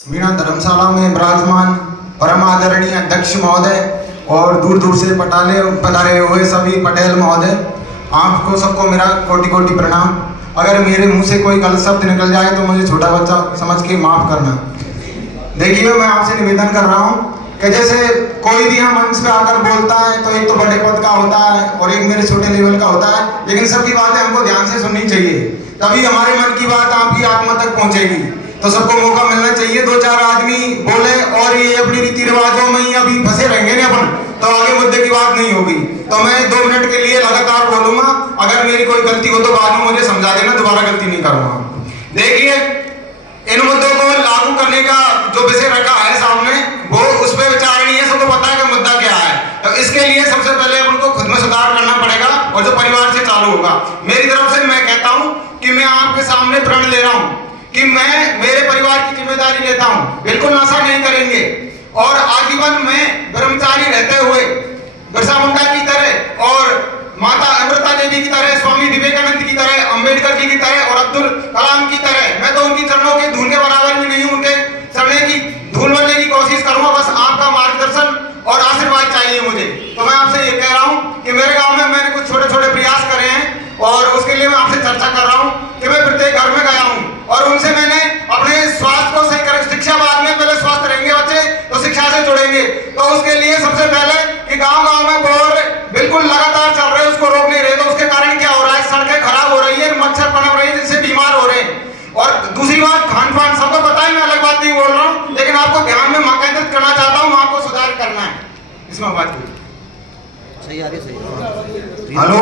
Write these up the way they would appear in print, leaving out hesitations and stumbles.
मीणा धर्मशाला में विराजमान परम आदरणीय अध्यक्ष महोदय और दूर दूर से पधारे हुए सभी पटेल महोदय, आपको सबको मेरा कोटि कोटि प्रणाम। अगर मेरे मुंह से कोई गलत शब्द निकल जाए तो मुझे छोटा बच्चा समझ के माफ करना। देखिए, मैं आपसे निवेदन कर रहा हूँ कि जैसे कोई भी यहाँ मंच पे आकर बोलता है तो एक तो बड़े पद का होता है और एक मेरे छोटे लेवल का होता है, लेकिन सबकी बातें हमको ध्यान से सुननी चाहिए, तभी हमारे मन की बात आपकी आत्मा तक पहुंचेगी। तो सबको मौका मिलना चाहिए, दो चार आदमी बोले और ये अपनी रीति रिवाजों में ही अभी फंसे रहेंगे ना अपन, तो आगे मुद्दे की बात नहीं होगी। तो मैं 2 मिनट के लिए लगातार बोलूंगा, अगर मेरी कोई गलती हो तो बाद में मुझे समझा देना, दोबारा गलती नहीं करूंगा। देखिए, इन मुद्दों को लागू करने का जो विषय रखा है सामने, वो उस पर विचार नहीं है, सबको पता है कि मुद्दा क्या है। तो इसके लिए सबसे पहले उनको खुद में सुधार करना पड़ेगा और जो परिवार से चालू होगा। मेरी तरफ से मैं कहता हूं कि मैं आपके सामने प्रण ले रहा हूं कि मैं मेरे परिवार की जिम्मेदारी लेता हूं, बिल्कुल नशा नहीं करेंगे और आजीवन में ब्रह्मचारी रहते हुए बिरसा मुंडा की तरह और माता अमृता देवी की तरह, स्वामी विवेकानंद की तरह, अंबेडकर जी की तरह और अब्दुल कलाम की तरह, मैं तो उनकी चरणों के धूल के बराबर भी नहीं हूं, उनके चरणों की धूल बनने की कोशिश करूंगा। बस आपका मार्गदर्शन और आशीर्वाद चाहिए मुझे। तो मैं आपसे ये कह रहा हूं कि मेरे गांव में मैंने कुछ छोटे छोटे प्रयास करे हैं और उसके लिए मैं आपसे चर्चा कर रहा हूं कि मैं प्रत्येक घर में गया हूं और उनसे मैंने अपने स्वास्थ्य को सही कर, शिक्षा बाद में, पहले स्वस्थ रहेंगे बच्चे तो शिक्षा से जुड़ेंगे। तो उसके लिए सबसे पहले कि गांव में बोर बिल्कुल लगातार चल रहे, उसको रोक नहीं रहे, तो उसके कारण क्या हो रहा है, सड़कें खराब हो रही है, मच्छर पनप रही है, जिससे बीमार हो रहे हैं। और दूसरी बात, खान पान सबको पता है, मैं अलग बात नहीं बोल रहा हूँ, लेकिन आपको ध्यान में केंद्रित करना चाहता हूँ, आपको सुधार करना है इसमें बात की। सही आ रही, सही। हेलो,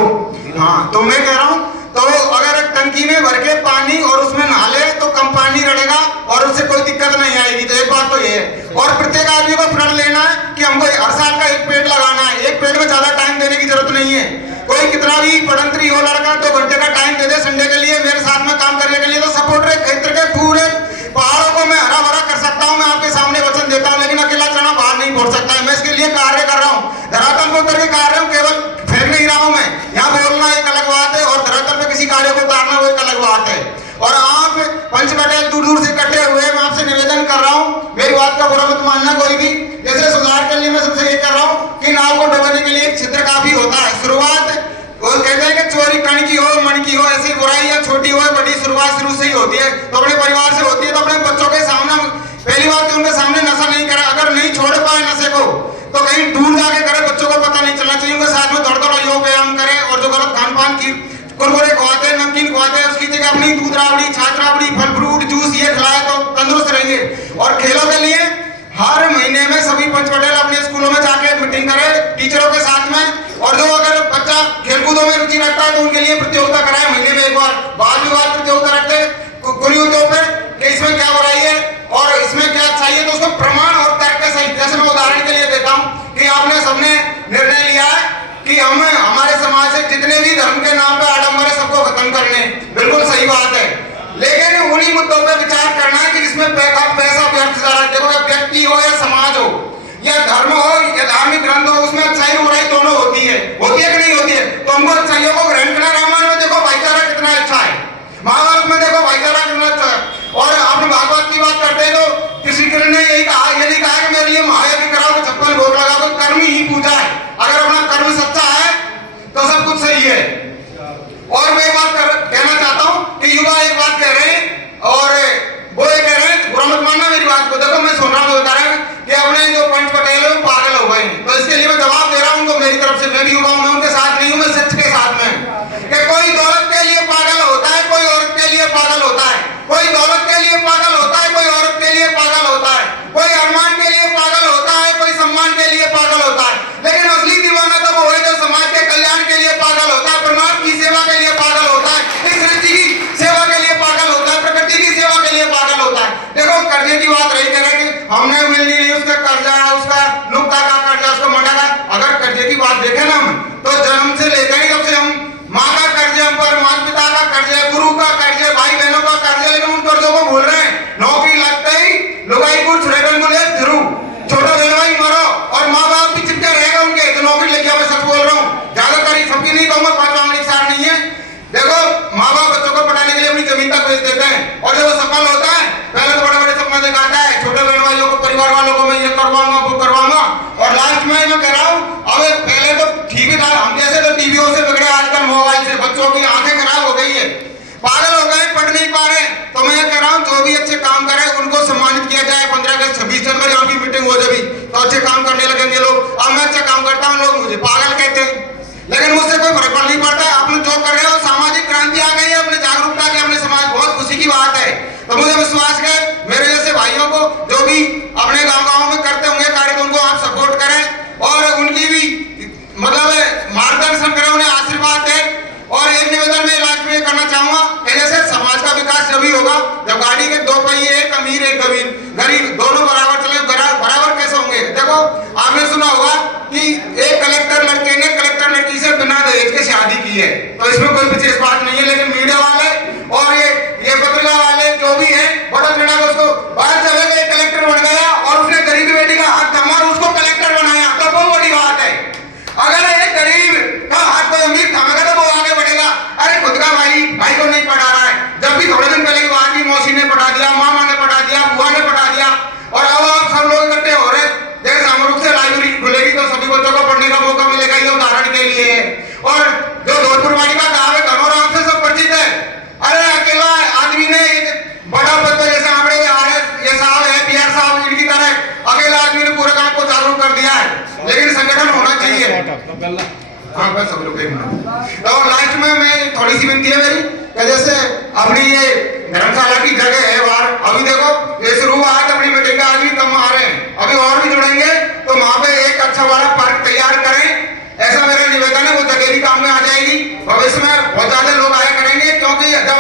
हाँ, तो मैं कह रहा हूँ, तो अगर टंकी में भर के पानी और उसमें नहा ले तो कम पानी रहेगा और उससे कोई दिक्कत नहीं आएगी। तो एक बात तो ये है। और प्रत्येक आदमी को प्रण लेना है कि हमको हर साल का 1 पेड़ लगाना है। 1 पेड़ में ज्यादा टाइम देने की जरूरत नहीं है। कोई कितना भी पढ़ंतरी हो लड़का 2 घंटे का टाइम दे दे संडे के लिए मेरे साथ में काम करने के लिए, तो सपोर्ट क्षेत्र के पूरे पहाड़ों को मैं हरा भरा कर सकता हूँ। मैं आपके सामने वचन देता हूँ, लेकिन अकेला चना बाहर नहीं पहुंच सकता है। मैं इसके लिए कार्य कर रहा हूँ, धरातल को उतर के कार्य हूँ, केवल फेंक नहीं रहा हूँ। मैं यहाँ बोलना एक अलग बात है और धरातल पे किसी कार्य को उतारना वो एक अलग बात है। और आप पंच पटेल दूर दूर से इकट्ठे हुए, मैं आपसे निवेदन कर रहा हूँ, मेरी बात का बुरा मत मानना कोई भी। जैसे सुधार के लिए मैं सबसे ये कर रहा हूँ कि नाव को डुबाने के लिए छिद्र काफी होता है। शुरुआत वो कहते हैं कि चोरी कण की हो मन की हो, ऐसी बुराई या छोटी हो बड़ी, शुरुआत शुरू से ही होती है, तो अपने परिवार से होती है। तो अपने बच्चों के सामने पहली बात उनके सामने नशा नहीं करा, अगर नहीं छोड़ पाए नशे को तो कहीं दूर जाके करे, बच्चों को पता नहीं चलना चाहिए। उनके साथ में थोड़ा थोड़ा योग व्यायाम करे और जो गलत खान पान की कुरकुरे खवाते हैं, नमकीन खवाते हैं, उसकी जगह अपनी दूध राबड़ी, छाछ राबड़ी, फल फ्रूट जूस ये खिलाए तो तंदुरुस्त रहेंगे। और खेलों के लिए हर महीने में सभी पंच पटेल अपने स्कूलों में जाके मीटिंग करे टीचरों के साथ में, और जो अगर बच्चा खेलकूदों में रुचि रखता है तो उनके लिए प्रतियोगिता कराए महीने में 1 बार। बाल विवाह प्रतियोगिता रखते कुरीतियों पे कि इसमें क्या बुराई है और इसमें क्या चाहिए, तो उसको प्रमाण और तर्क के सहित। जैसे मैं उदाहरण के लिए देता हूँ कि आपने सबने निर्णय लिया है कि हम हमारे समाज से जितने भी धर्म के नाम पे आडंबर है सबको खत्म करने, बिल्कुल सही बात है, लेकिन उन्हीं मुद्दों पे विचार करना है कि जिसमें पैसा व्यर्थ जा रहा है। देखो, व्यक्ति हो या समाज हो या धर्म हो या धार्मिक ग्रंथ हो, उसमें अच्छाई बुराई दोनों होती है कि नहीं होती है। तो हमको अच्छाइयों को ग्रहण करना। रामायण में देखो भाईचारा कितना अच्छा है, महाभारत में देखो भाईचारा कितना अच्छा है। और आपने भागवत की बात करते हैं तो किसी कृष्ण ने यही कहा कि मेरे लिए महायज्ञ कराओ, 56 भोग लगाओ, तो कर्म ही पूजा है। अगर अपना कर्म सच्चा है तो सब कुछ सही है। और मैं बात कहना चाहता हूँ कि युवा एक बात कह रहे हैं और वो ये कह रहे हैं, बुरा मत मानना मेरी बात को। देखो, मैं सुन रहा हूँ बता रहे हैं कि अपने जो पंच पटेल है वो पागल हो गए हैं, तो इसके लिए मैं जवाब दे रहा हूँ उनको मेरी तरफ से। मैं भी युवा हूँ, मैं उनके साथ नहीं हूँ, मैं सच के साथ में कि कोई दौलत के लिए पागल होता है, कोई औरत के लिए पागल होता है, कोई दौलत के लिए पागल होता है, कोई औरत के लिए पागल होता है, कोई अरमान के लिए पागल होता है, कोई सम्मान के लिए पागल होता है, लेकिन असली दीवाना तो वो है जो समाज के कल्याण के लिए पागल होता है, परमात्मा की सेवा के लिए पागल होता है, इस सृष्टि की सेवा के लिए पागल होता है, प्रकृति की सेवा के लिए पागल होता है। देखो, कर्जे की बात रही, कह रहे कि हमने मिल नहीं, उसका कर्जा, उसका नुक्ता का कर्जा, उसको मंडा का। अगर कर्जे की बात देखें ना हम, तो जन्म से लेकर ही जब से हम माँ का कर्ज हम पर, माता पिता का कर्ज है, गुरु का कर्ज है, भाई बहनों का कर्ज है, लेकिन उन कर्जों को भूल रहे हैं। नौकरी लगते ही लुगाई को छुड़ेगन को ले ध्रुव छोटो दिलवाई मरो, और माँ बाप भी चिपके रहेगा उनके, तो नौकरी लेके मैं सच बोल रहा हूँ, ज्यादातर सबकी नहीं कहूँगा, 5 मामले सार नहीं है। देखो, माँ बाप बच्चों को पढ़ाने के लिए अपनी जमीन तक बेच देते हैं और जब वो सफल होता है पहले तो बड़े बड़े सपना दिखाता है, पागल हो गए, पढ़ नहीं पा रहे। तो मैं ये कह रहा हूँ जो भी अच्छे काम करे उनको सम्मानित किया जाए। 15 अगस्त 26 जनवरी यहाँ की मीटिंग हो जब तो अच्छे काम करने लगेंगे लोग। अब मैं अच्छा काम करता हूँ, लोग मुझे पागल कहते हैं, लेकिन मुझसे कोई फर्क नहीं पड़ता। आपने जो कर रहे हो सामाजिक क्रांति आ गई है, अपने जागरूकता की अपने समाज, बहुत खुशी की बात है। तो मुझे विश्वास है मेरे जैसे भाइयों को जो भी अपने गाँव में करते होंगे कार्य, तो उनको आप सपोर्ट करें और उनकी भी मतलब मार्गदर्शन करें, उन्हें आशीर्वाद दें। और एक निवेदन में लास्ट में करना चाहूंगा कि जैसे समाज का विकास जब ही होगा जब गाड़ी के 2 पहिए, एक अमीर एक गरीब दोनों बराबर चले। बराबर कैसे होंगे? देखो आपने सुना होगा कि एक कलेक्टर लड़के ने कलेक्टर लड़की से बिना दहेज के शादी की है, तो इसमें कोई विशेष बात नहीं है। लेकिन मीडिया वाले और ये पत्रिका वाले जो भी है बड़ा चढ़ा उसको बात चले गए, कलेक्टर बन गया और उसने गरीब बेटी का हाथ थामा और उसको कलेक्टर बनाया, तो बहुत बड़ी बात है। अगर एक गरीब का हाथ कोई अमीर थामेगा तो वो आगे बढ़ेगा। अरे खुद का भाई को नहीं पढ़ा रहा है, जब भी थोड़े दिन पहले की बात की मौसी ने पढ़ा दिया, मामा ने पढ़ा दिया, बुआ ने पढ़ा दिया, और अब आप सब लोग इकट्ठे हो रहे। जैसे सामरूप से लाइब्रेरी खुलेगी तो सभी बच्चों को पढ़ने का मौका मिलेगा, ये उदाहरण के लिए है। और जो धौलपुर वाली का गाँव है, घनौराम से सब परिचित है। अरे अकेला आदमी ने एक बड़ा पद पे जैसे हमारे ये साहब है, पीआर साहब, इनकी तरह अकेला आदमी ने पूरे गाँव को जागरूक कर दिया है। लेकिन संगठन होना चाहिए। हाँ बस सब लोग एक मिनट। तो लास्ट में मैं थोड़ी सी विनती है मेरी कि जैसे अपनी ये धर्मशाला की जगह है बाहर, अभी देखो ये शुरुआत अपनी मीटिंग का आदमी कम आ रहे हैं, अभी और भी जुड़ेंगे, तो वहां पे एक अच्छा वाला पार्क तैयार करें। ऐसा मेरा निवेदन है, वो जगह भी काम में आ जाएगी। भविष्य में बहुत ज्यादा लोग आया करेंगे, क्योंकि जब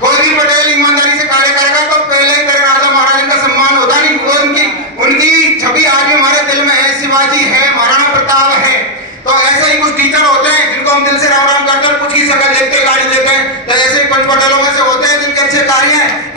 कोई भी पटेल ईमानदारी से कार्य करेगा तो पहले ही तरह राजा महाराजा का सम्मान होता नहीं। वो उनकी छवि आज भी हमारे दिल में है, शिवाजी है, महाराणा प्रताप है। तो ऐसे ही कुछ टीचर होते हैं जिनको हम दिल से राम राम करते हैं, कुछ की शक्ल देखते गाड़ी देते हैं, तो ऐसे ही पटेलों में से होते हैं जिनके अच्छे कार्य हैं।